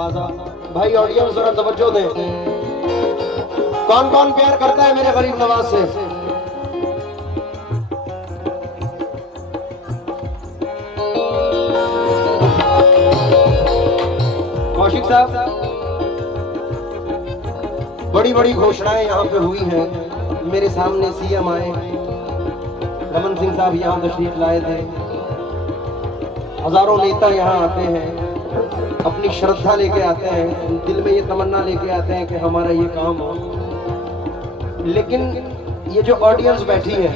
नवाजा। भाई ऑडियंस जरा तवज्जो दे, कौन कौन प्यार करता है मेरे गरीब नवाज से? कौशिक साहब, बड़ी बड़ी घोषणाएं यहाँ पे हुई हैं। मेरे सामने सीएम आए, रमन सिंह साहब यहाँ तशरीफ लाए थे, हजारों नेता यहाँ आते हैं, अपनी श्रद्धा लेके आते हैं, दिल में ये तमन्ना लेके आते हैं कि हमारा ये काम हो। लेकिन ये जो ऑडियंस बैठी है,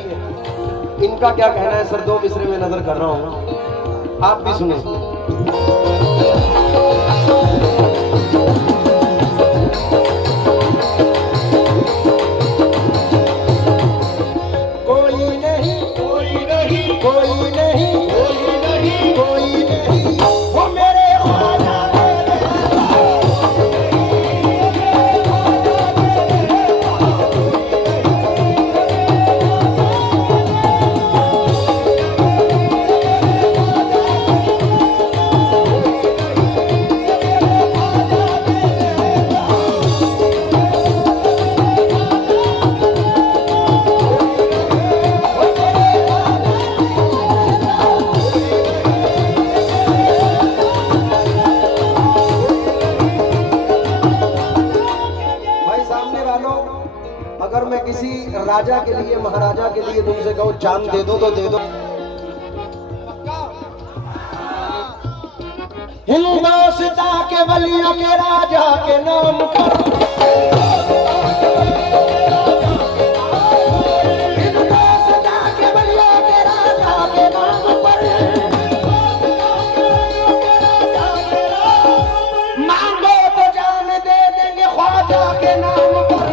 इनका क्या कहना है? सर दो मिसरे में नजर कर रहा हूँ, आप भी सुने। कोई नहीं, कोई नहीं, कोई नहीं, कोई नहीं, कोई नहीं, वो मेरे अगर मैं किसी राजा के लिए, महाराजा के लिए तुमसे कहूं जान दे दो तो दे दो। हिंदुस्तान के वलियों के राजा के नाम पर, हिंदुस्तान के वलियों के राजा के नाम पर मांगो तो जान दे देंगे ख्वाजा के नाम पर।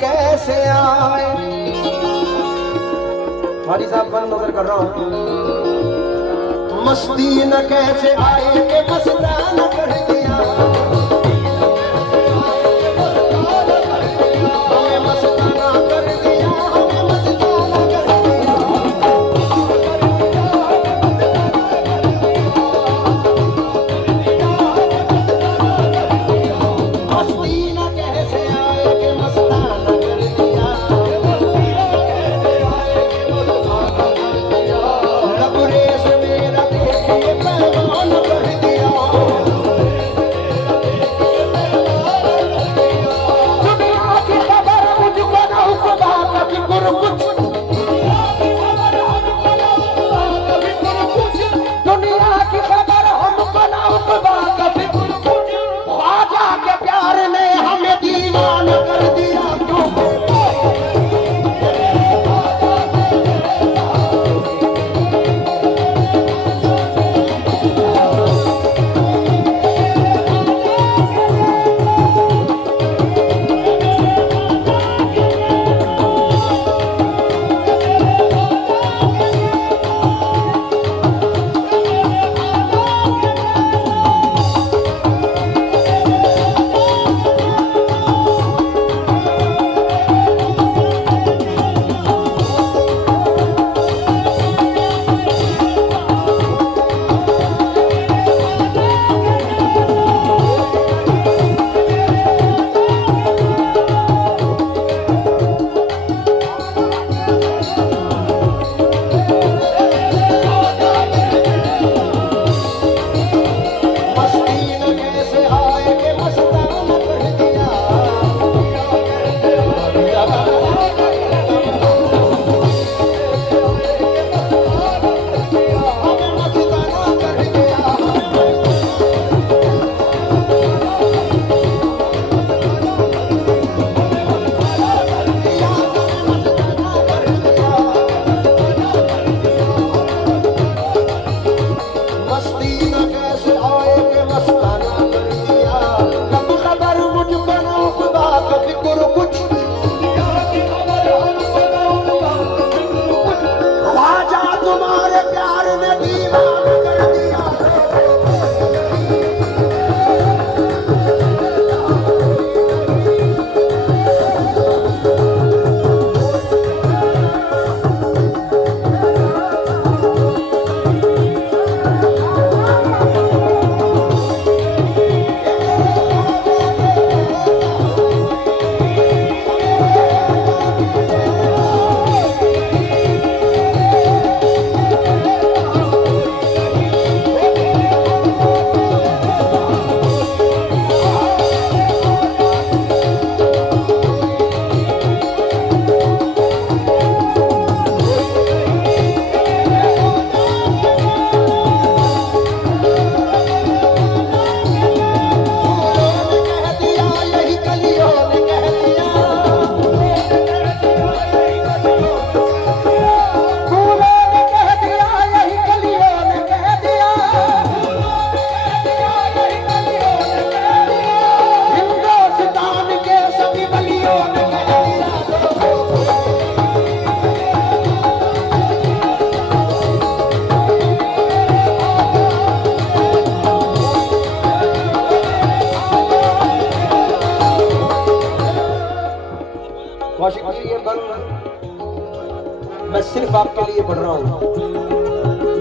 कैसे आए हाजी साहब, बंद नजर कर रहा हूं। मस्ती न कैसे आए के मस्ताना कर दिया, हमें मस्ताना कर दिया, हमें मस्ताना कर दिया। मस्ती न कैसे आए के मस्ताना कर दिया, लबरेज मेरा देखिए पैगाम कर दिया। कौशिक जी ये बन मैं सिर्फ आपके लिए पढ़ रहा हूँ,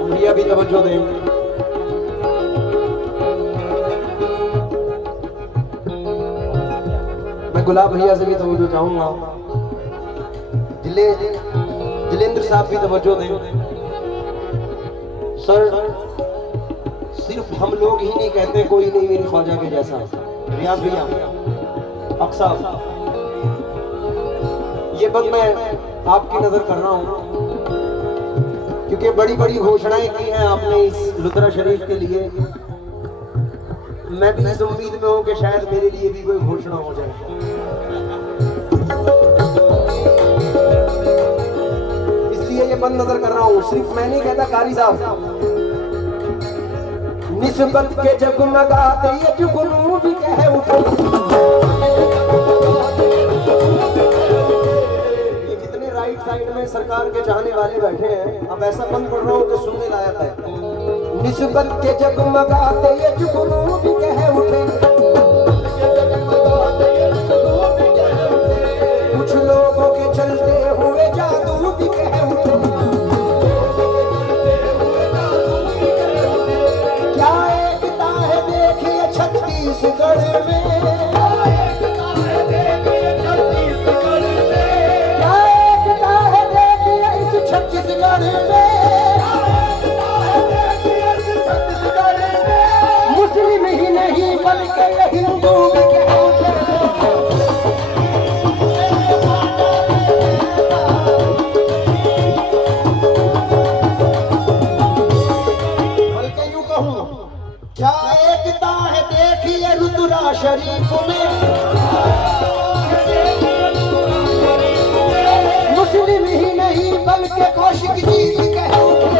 भैया भी तवज्जो दें। मैं गुलाब भैया से भी तवज्जो चाहूंगा, दिलेंद्र साहब भी तवज्जो दें। सर सिर्फ हम लोग ही नहीं कहते कोई नहीं मेरी ख्वाजा के जैसा। रियाज भैया, अक्सर ये बस मैं आपकी नजर कर रहा हूं क्योंकि बड़ी बड़ी घोषणाएं की हैं आपने इस लुत्रा शरीफ के लिए। मैं भी इस उम्मीद में हूं कि शायद मेरे लिए भी कोई घोषणा हो जाए। इसलिए ये बंद नजर कर रहा हूं। सिर्फ मैं नहीं कहता, कारी साहब निस्बत के जगमगाते ये जुगनू भी कह उठो। साइड में सरकार के चाहने वाले बैठे हैं, अब ऐसा बंद कर रहा हूं कि सुनने लायक है। निस्बत के जगमगाते ये जुगनू भी कह उठे, कुछ लोगों के चलते हुए जादू भी कह उठे। क्या एकता है देखिए छत्तीसगढ़ में, मुस्लिम ही नहीं बल्कि हिंदू भी कह उठे। बल्कि यूं कहूं, क्या एकता है देखिए रुद्रा शरीफ में, मुस्लिम ही नहीं बल्कि कौशिक जी भी कह उठे।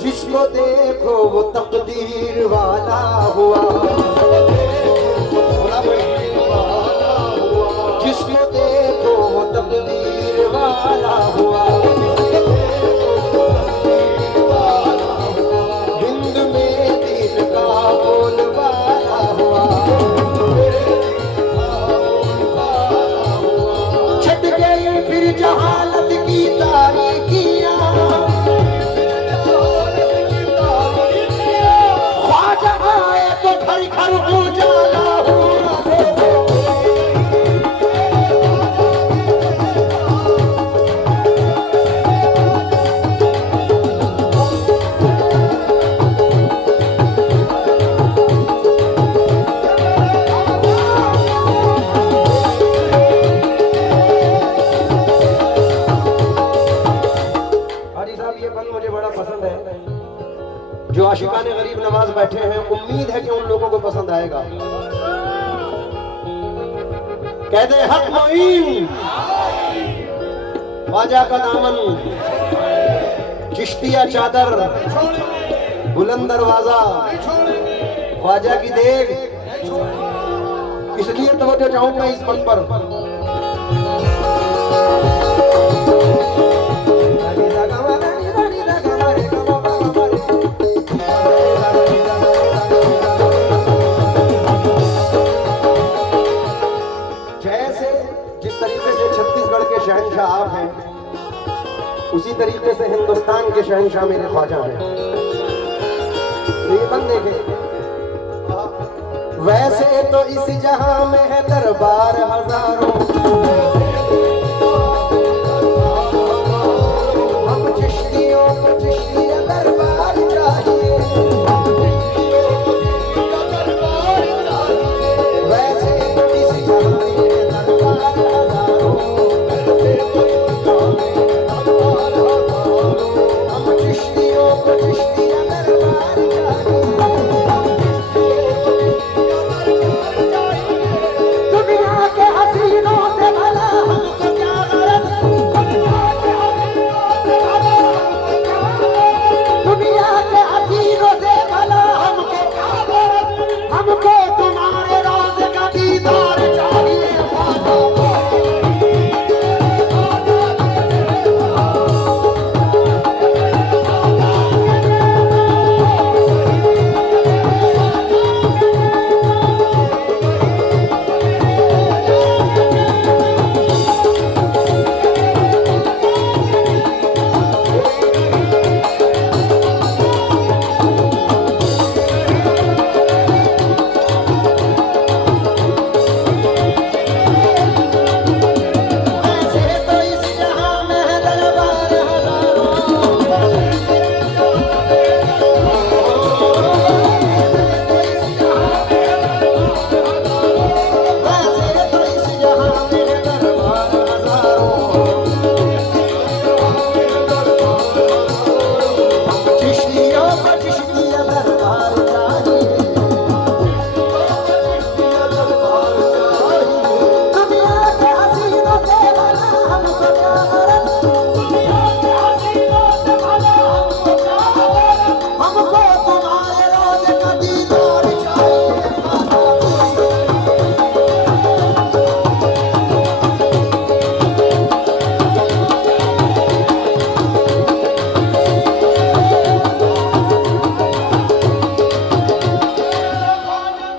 जिसको देखो वो तकदीर वाला हुआ, जिसको देखो वो तकदीर वाला हुआ, बड़ा पसंद है। जो आशिकाने गरीब नवाज बैठे हैं, उम्मीद है कि उन लोगों को पसंद आएगा। कहते हक मोइन ख्वाजा का दामन, चिश्तिया चादर, बुलंद दरवाजा, ख्वाजा की देग। इसलिए तवज्जो चाहूंगा इस पद पर। जैसे जिस तरीके से छत्तीसगढ़ के शहंशाह आप हैं, उसी तरीके से हिंदुस्तान के शहंशाह मेरे ख्वाजा हैं। ये बंद देखे। वैसे तो इस जहां में है दरबार हजारों, हम चिश्तियों को चिश्तिया दरबार चाहिए। वैसे तो इस जहां में है दरबार हजारों, हम चिश्तियों को चिश्तिया दरबार चाहिए। दुनिया के हसीनों से भला हमको क्या गरज, दुनिया के हसीनों से भला हमको क्या गरज, हमको तुम्हारे रोज का दीदार चाहिए।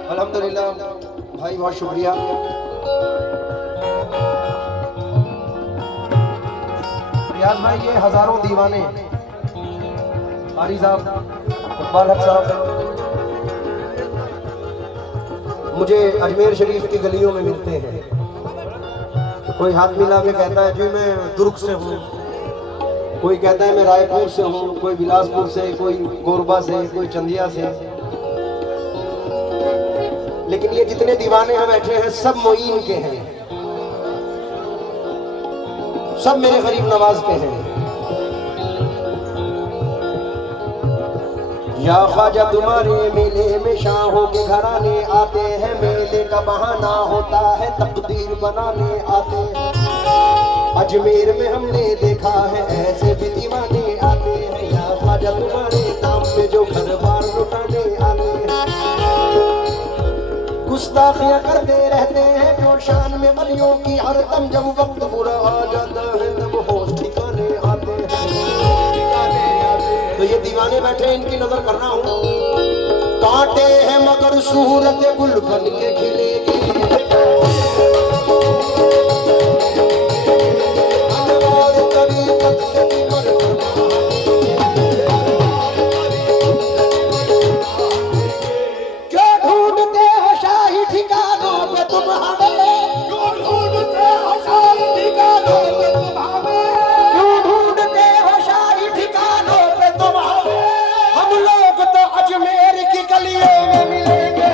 अल्हम्दुलिल्लाह भाई, बहुत शुक्रिया। रियाज भाई, ये हजारों दीवाने आरी साहब, इकबाल हक साहब मुझे अजमेर शरीफ की गलियों में मिलते हैं। कोई हाथ मिला के कहता है जी मैं दुर्ग से हूँ, कोई कहता है मैं रायपुर से हूँ, कोई बिलासपुर से, कोई कोरबा से, कोई चंदिया से। लेकिन ये जितने दीवाने यहाँ बैठे हैं सब मोइन के हैं, सब मेरे गरीब नवाज के हैं। या ख्वाजा तुम्हारे मेले में शाहों के घराने आते हैं, मेले का बहाना होता है तकदीर बनाने आते हैं। अजमेर में हमने देखा है ऐसे भी दीवाने आते हैं, या ख्वाजा तुम्हारे नाम पे जो घर बार लुटाने आते हैं। गुस्ताखियां करते रहते हैं जो शान में वलियों की हरदम, जब वक्त बुरा आ जाता है तब होश ठिकाने आते हैं। तो ये दीवाने बैठे, इनकी नजर कर रहा हूँ। कांटे हैं मगर सूरत गुल बन के खिलेगी, अनवार तरीक़त से उमर ठिकानों पे तुम हमें, क्यों ढूंढते हो शाही ठिकानों पे तुम हमें, क्यों ढूंढते हो शाही ठिकानों पे तुम हमें। हम लोग तो अजमेर की गलियों में मिलेंगे।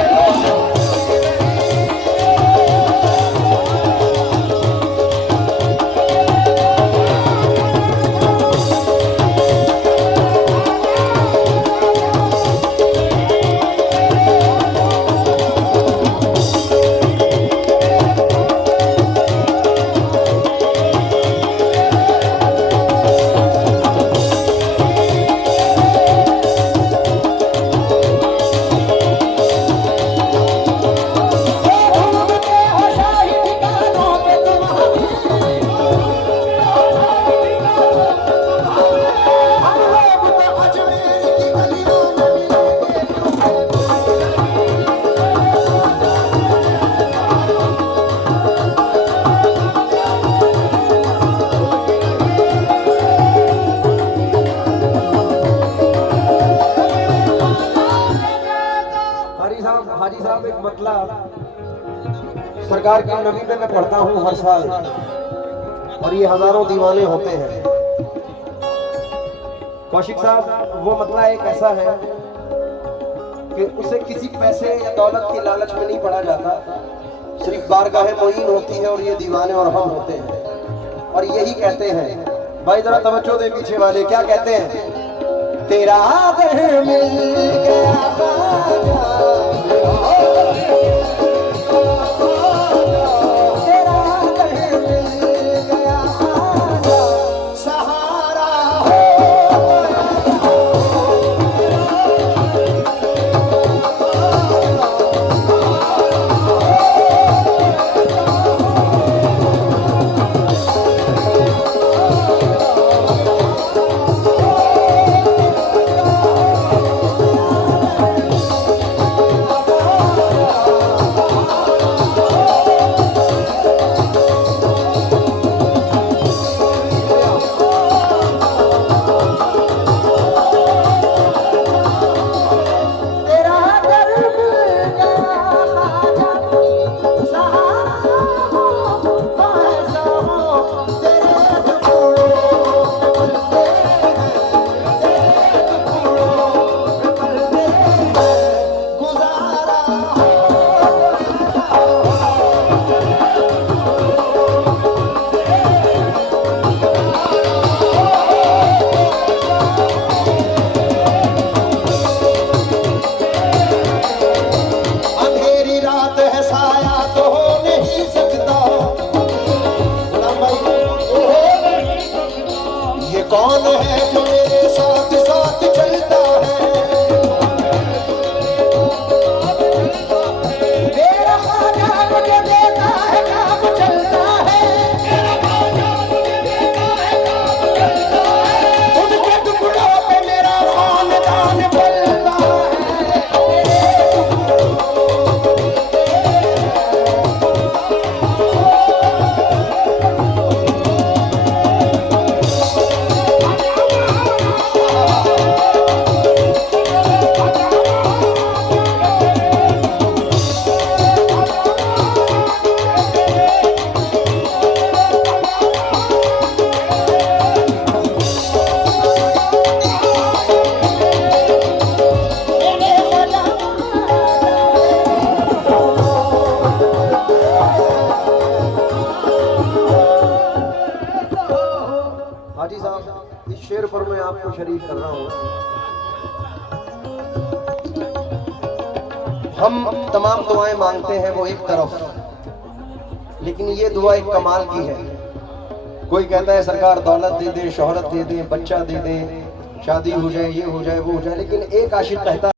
सरकार की नवी में मैं पढ़ता हूँ हर साल, और ये हजारों दीवाने होते हैं। कौशिक साहब, वो मतला एक ऐसा है कि उसे किसी पैसे या दौलत की लालच में नहीं पड़ा जाता, सिर्फ बारगाह मोइन होती है और ये दीवाने और हम होते हैं। और यही कहते हैं, भाई जरा तवज्जो दे पीछे वाले, क्या कहते हैं? तेरा दिल मिल गया कौन है जो मेरे साथ साथ चलता है? मेरा ख्वाजा मुझे देता है काम चलता है, मेरा ख्वाजा मुझे देता है काम चलता है, उनके टुकड़ों पे मेरा खानदान पलता है। हाजी साहब, इस शेर पर मैं आपको शरीक कर रहा हूँ। हम तमाम दुआएं मांगते हैं वो एक तरफ, लेकिन ये दुआ एक कमाल की है। कोई कहता है सरकार दौलत दे दे, शोहरत दे दे, बच्चा दे दे, शादी हो जाए, ये हो जाए, वो हो जाए, लेकिन एक आशिक कहता